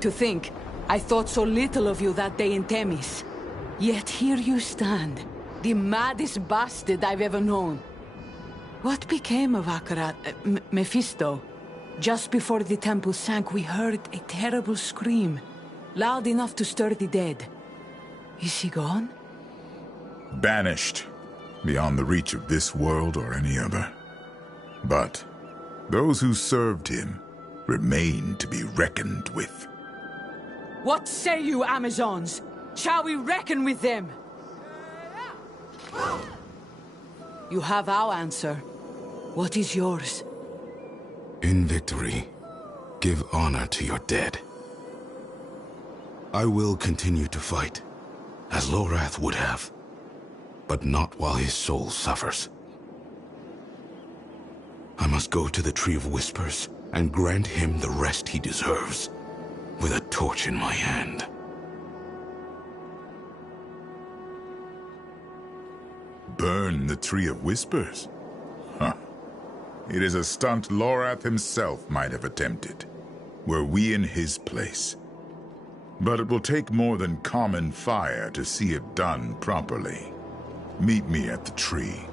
To think, I thought so little of you that day in Themis. Yet here you stand, the maddest bastard I've ever known. What became of Mephisto? Just before the temple sank, we heard a terrible scream, loud enough to stir the dead. Is he gone? Banished, beyond the reach of this world or any other. But those who served him remain to be reckoned with. What say you, Amazons? Shall we reckon with them? You have our answer. What is yours? In victory, give honor to your dead. I will continue to fight, as Lorath would have, but not while his soul suffers. I must go to the Tree of Whispers and grant him the rest he deserves, with a torch in my hand. Burn the Tree of Whispers? Huh. It is a stunt Lorath himself might have attempted, were we in his place. But it will take more than common fire to see it done properly. Meet me at the tree.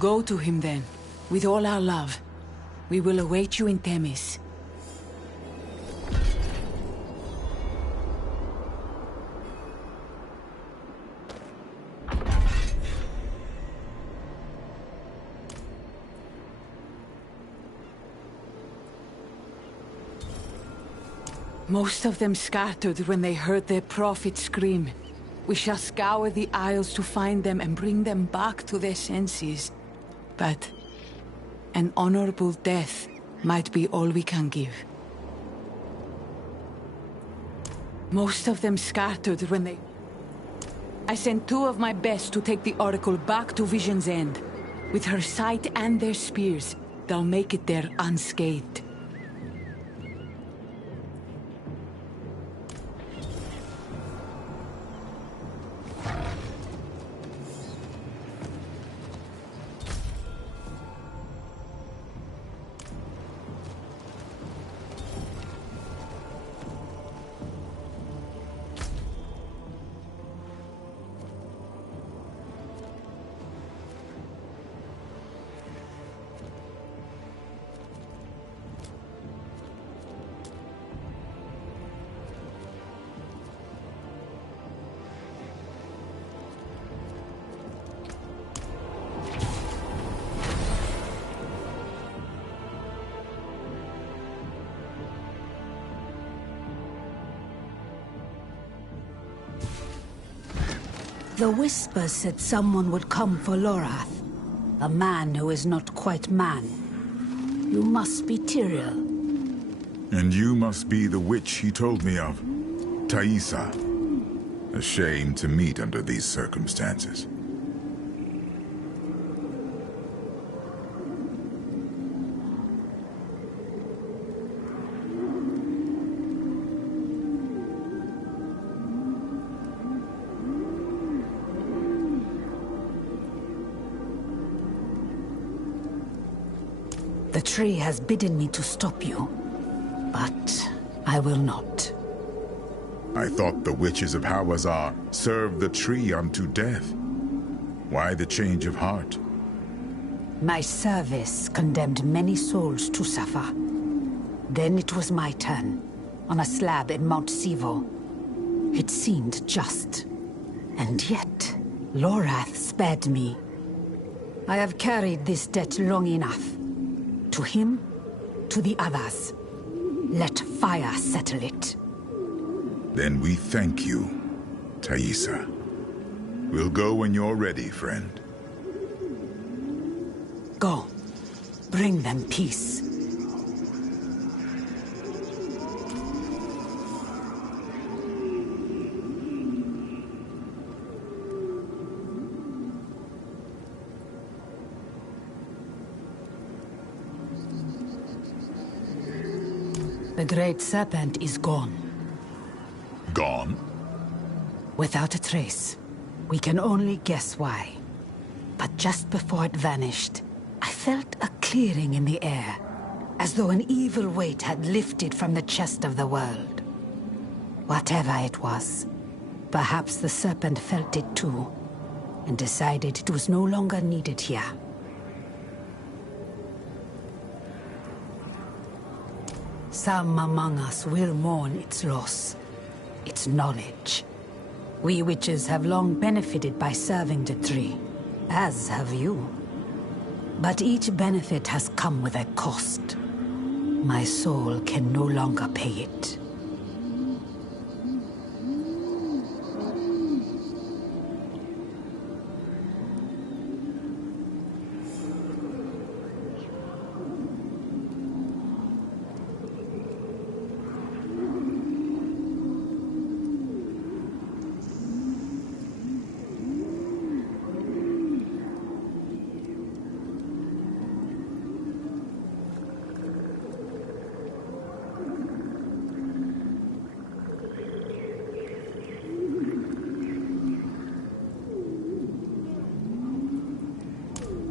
Go to him then, with all our love. We will await you in Themis. Most of them scattered when they heard their prophet scream. We shall scour the isles to find them and bring them back to their senses. But an honorable death might be all we can give. Most of them scattered when they... I sent 2 of my best to take the Oracle back to Vision's End. With her sight and their spears, they'll make it there unscathed. The Whisper said someone would come for Lorath. A man who is not quite man. You must be Tyrael. And you must be the witch he told me of. Thaisa. A shame to meet under these circumstances. The tree has bidden me to stop you, but I will not. I thought the witches of Hawazar served the tree unto death. Why the change of heart? My service condemned many souls to suffer. Then it was my turn, on a slab in Mount Sivo. It seemed just. And yet, Lorath spared me. I have carried this debt long enough. To him, to the others. Let fire settle it. Then we thank you, Thaisa. We'll go when you're ready, friend. Go. Bring them peace. The Great Serpent is gone. Gone? Without a trace. We can only guess why. But just before it vanished, I felt a clearing in the air. as though an evil weight had lifted from the chest of the world. Whatever it was, perhaps the serpent felt it too, and decided it was no longer needed here. Some among us will mourn its loss, its knowledge. We witches have long benefited by serving the tree, as have you. But each benefit has come with a cost. My soul can no longer pay it.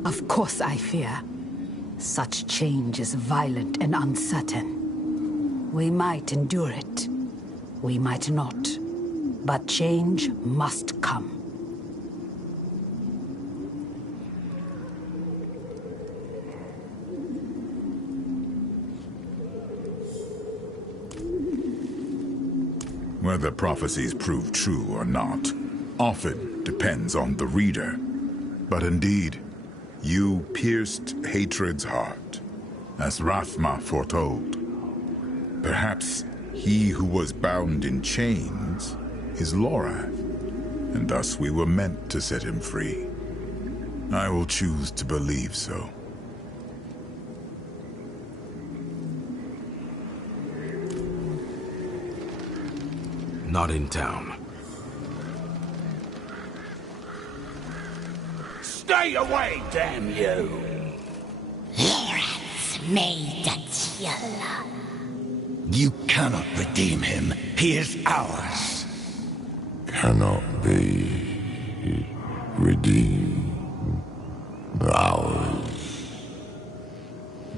Of course I fear. Such change is violent and uncertain. We might endure it. We might not. But change must come. Whether prophecies prove true or not often depends on the reader. But indeed, you pierced hatred's heart, as Rathma foretold. Perhaps he who was bound in chains is Lorath, and thus we were meant to set him free. I will choose to believe so. Not in town. Stay away, damn you! Lorath's made a killer. You cannot redeem him. He is ours. Cannot be redeemed. Ours.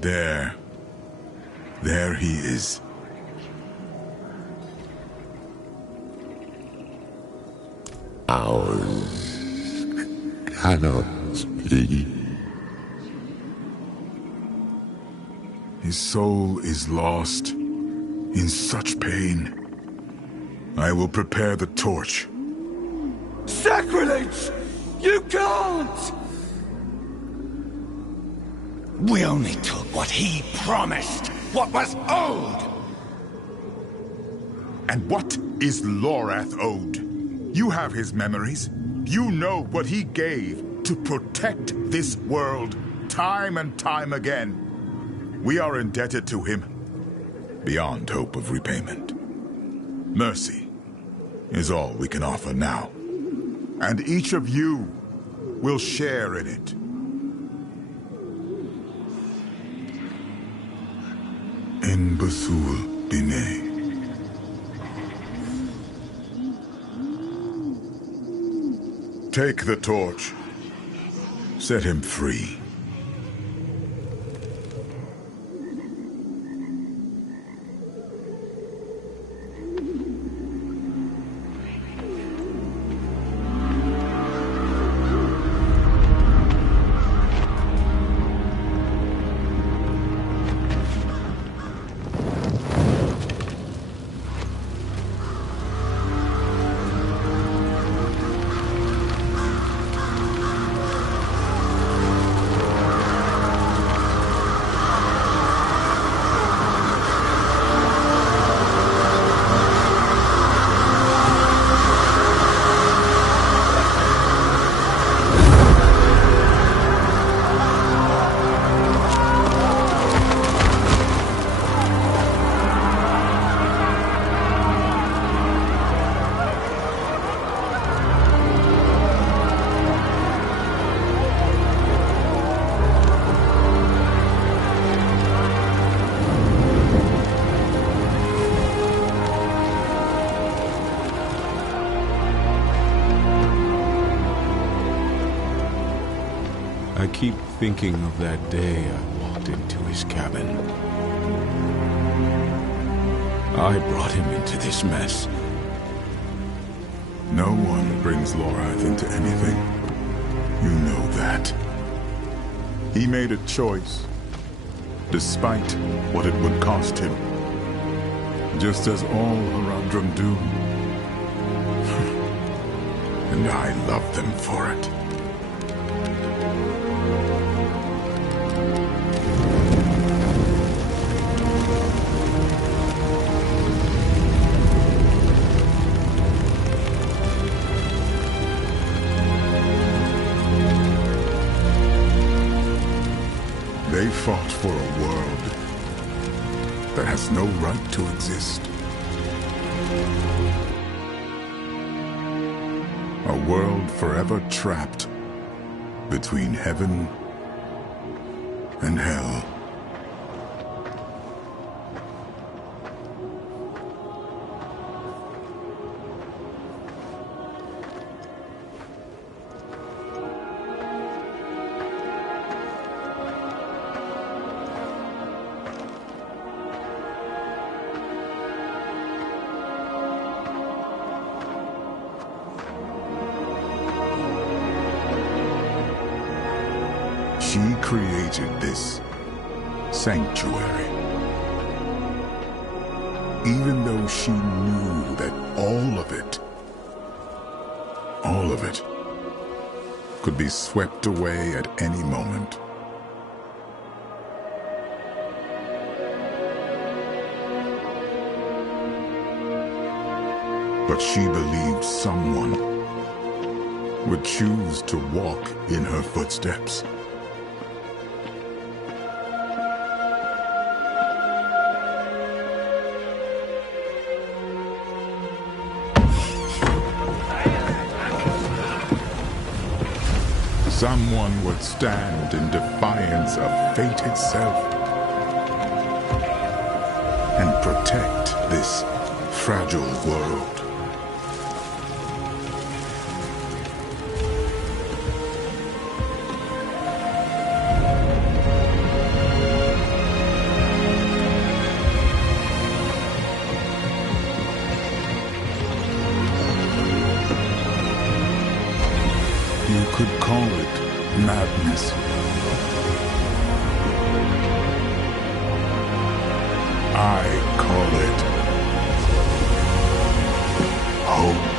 There he is. Ours cannot be. His soul is lost, in such pain. I will prepare the torch. Sacrilege! You can't! We only took what he promised, what was owed! And what is Lorath owed? You have his memories. You know what he gave to protect this world, time and time again. We are indebted to him, beyond hope of repayment. Mercy is all we can offer now. And each of you will share in it. En Basul Bine. Take the torch. Set him free. I keep thinking of that day I walked into his cabin. I brought him into this mess. No one brings Lorath into anything. You know that. He made a choice, despite what it would cost him. Just as all Haradrim do. And I love them for it. They fought for a world that has no right to exist. A world forever trapped between heaven and hell. She created this sanctuary, even though she knew that all of it, could be swept away at any moment. But she believed someone would choose to walk in her footsteps. Someone would stand in defiance of fate itself and protect this fragile world. You could call it madness. I call it hope.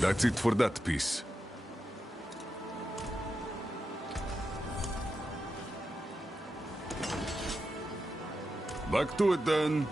That's it for that piece. Back to it then.